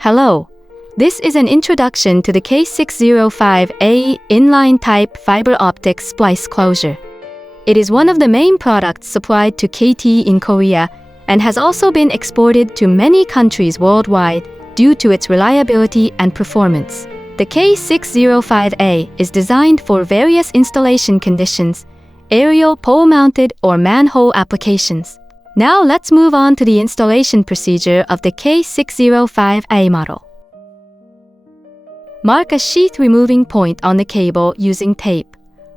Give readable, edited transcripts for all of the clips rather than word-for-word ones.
Hello. This is an introduction to the K605A inline type fiber optic splice closure. It is one of the main products supplied to KT in Korea and has also been exported to many countries worldwide due to its reliability and performance. The K605A is designed for various installation conditions, aerial, pole-mounted, or manhole applications. Now let's move on to the installation procedure of the K605A model. Mark a sheath removing point on the cable using tape,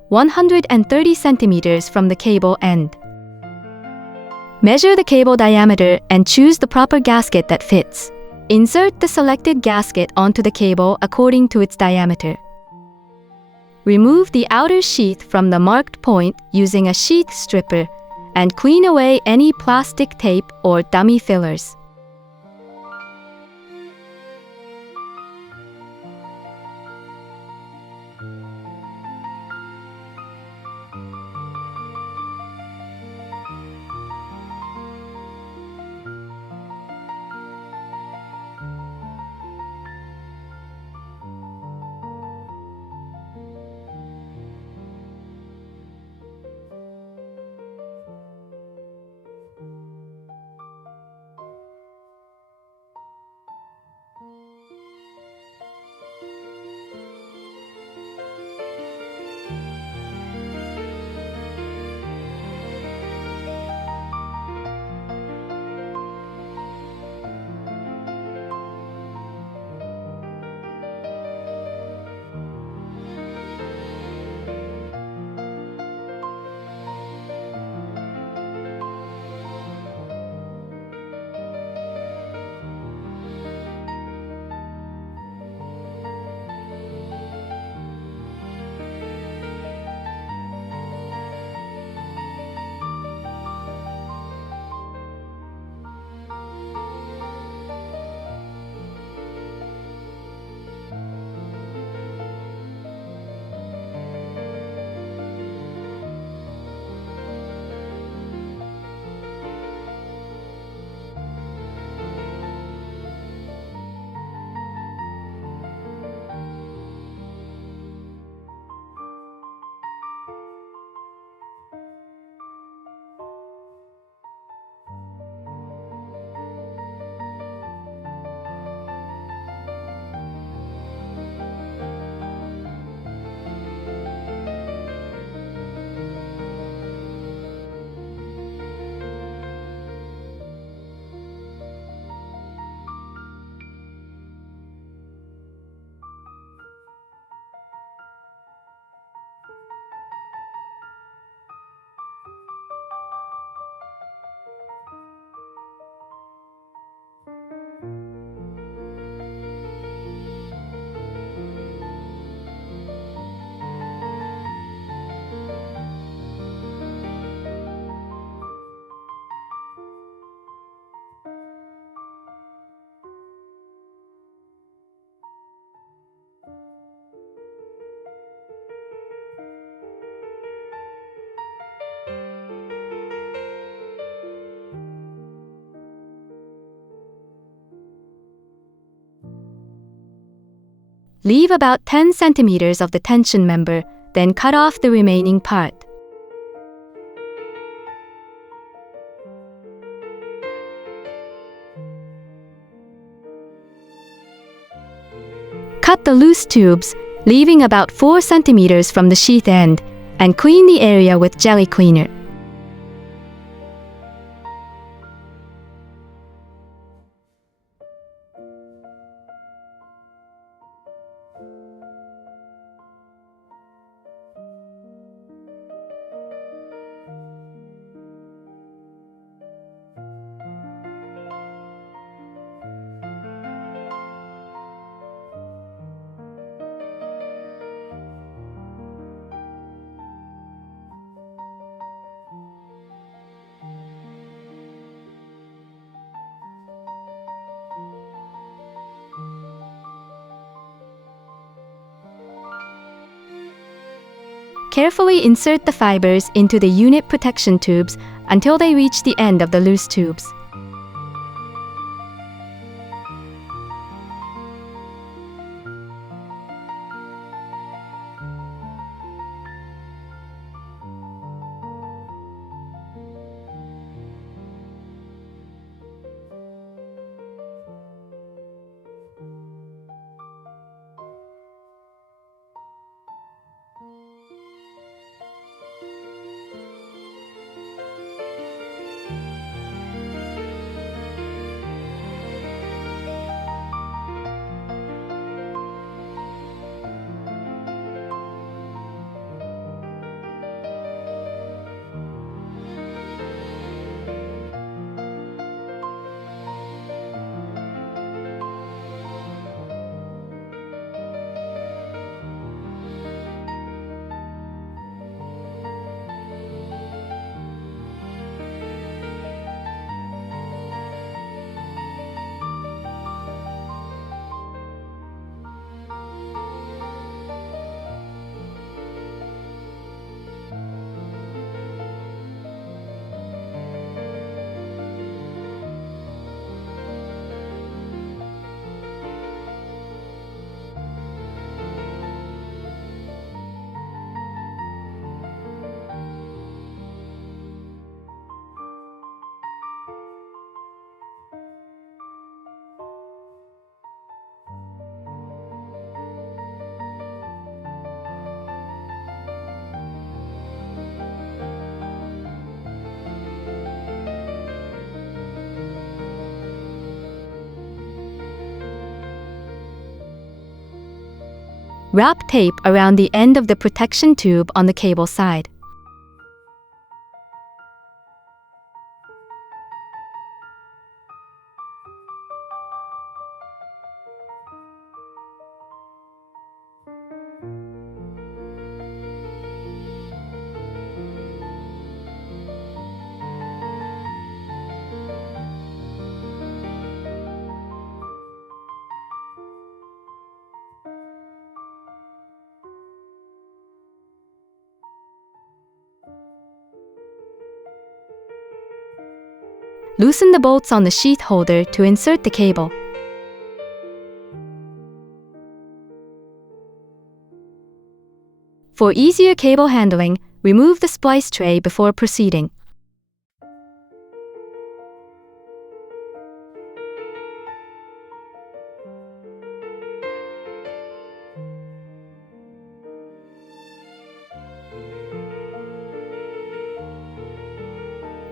130 centimeters from the cable end. Measure the cable diameter and choose the proper gasket that fits. Insert the selected gasket onto the cable according to its diameter. Remove the outer sheath from the marked point using a sheath stripper and clean away any plastic tape or dummy fillers. Leave about 10 centimeters of the tension member, then cut off the remaining part. Cut the loose tubes, leaving about 4 centimeters from the sheath end, and clean the area with jelly cleaner. Carefully insert the fibers into the unit protection tubes until they reach the end of the loose tubes. Wrap tape around the end of the protection tube on the cable side. Loosen the bolts on the sheath holder to insert the cable. For easier cable handling, remove the splice tray before proceeding.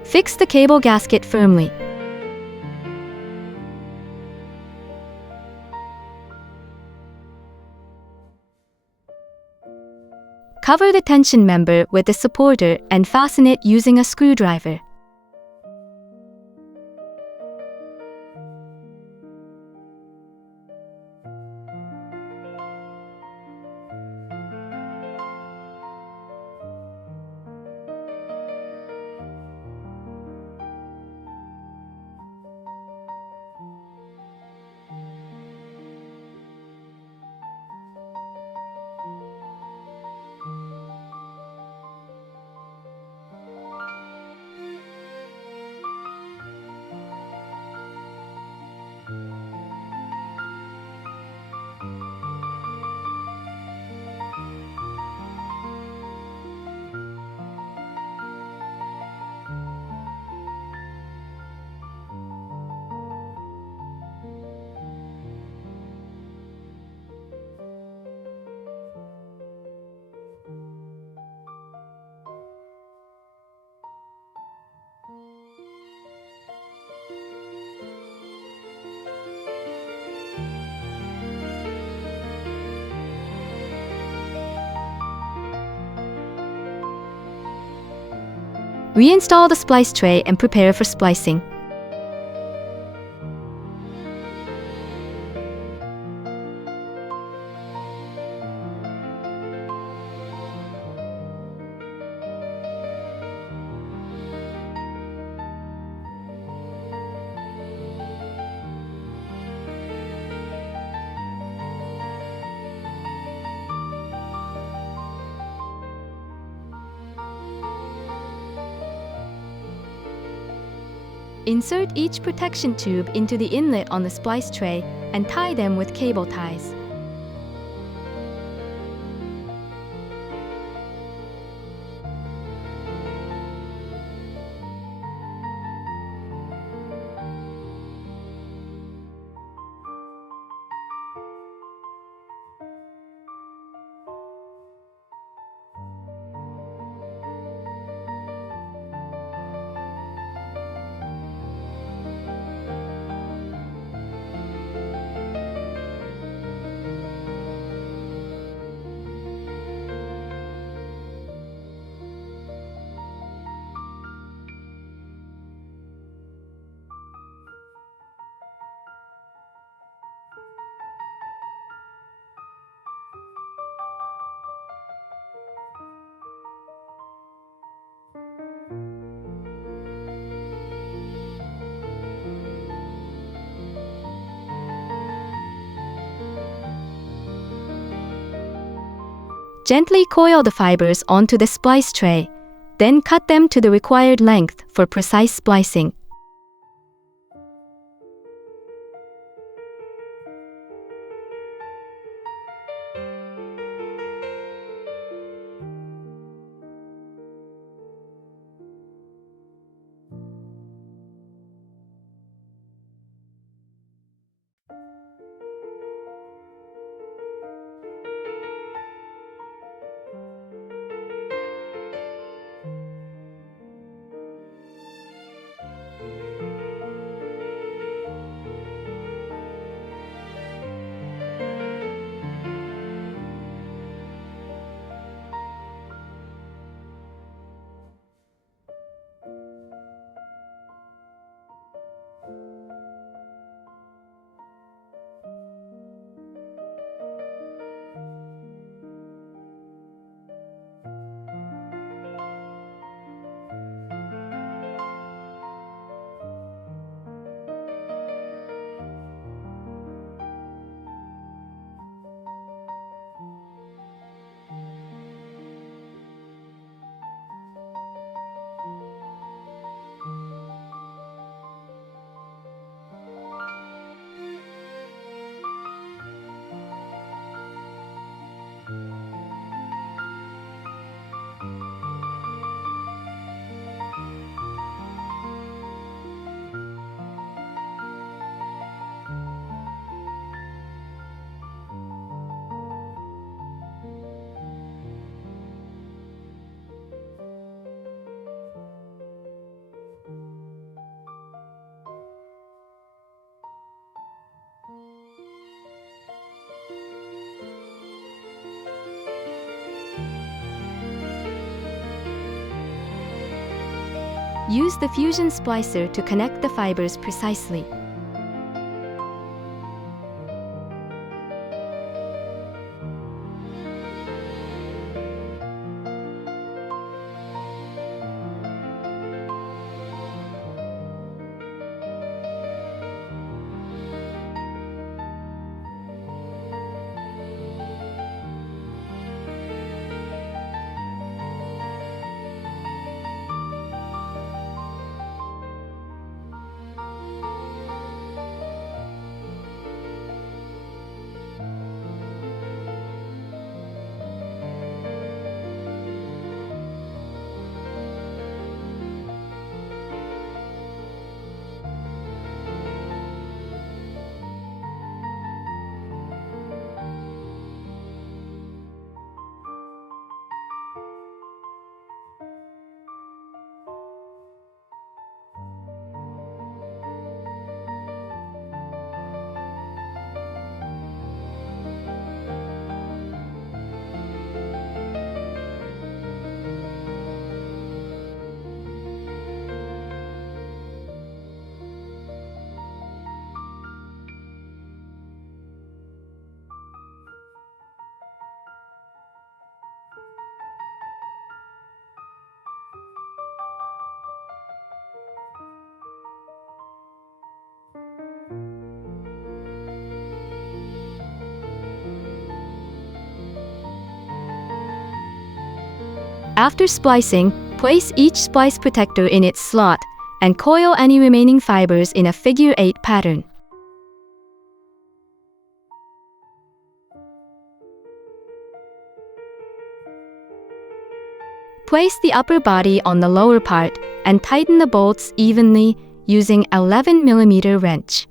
Fix the cable gasket firmly. Cover the tension member with the supporter and fasten it using a screwdriver. Reinstall the splice tray and prepare for splicing. Insert each protection tube into the inlet on the splice tray and tie them with cable ties. Gently coil the fibers onto the splice tray, then cut them to the required length for precise splicing. Use the fusion splicer to connect the fibers precisely. After splicing, place each splice protector in its slot and coil any remaining fibers in a figure 8 pattern. Place the upper body on the lower part and tighten the bolts evenly using an 11mm wrench.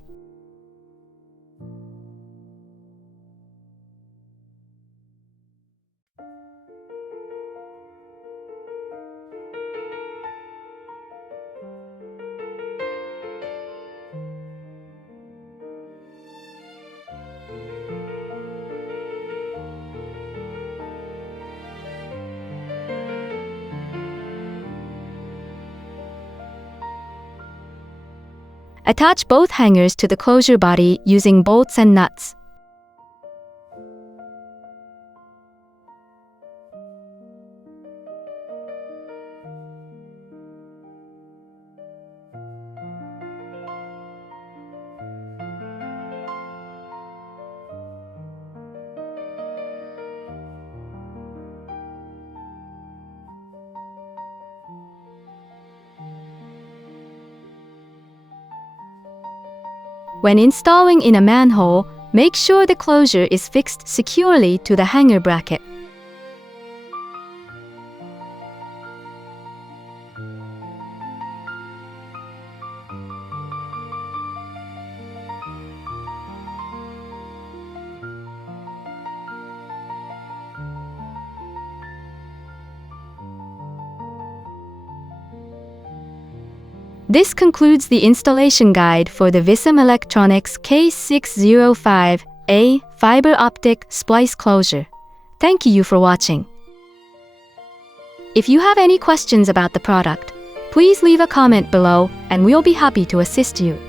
Attach both hangers to the closure body using bolts and nuts. When installing in a manhole, make sure the closure is fixed securely to the hanger bracket. This concludes the installation guide for the Vissem Electronics K605A fiber optic splice closure. Thank you for watching. If you have any questions about the product, please leave a comment below and we'll be happy to assist you.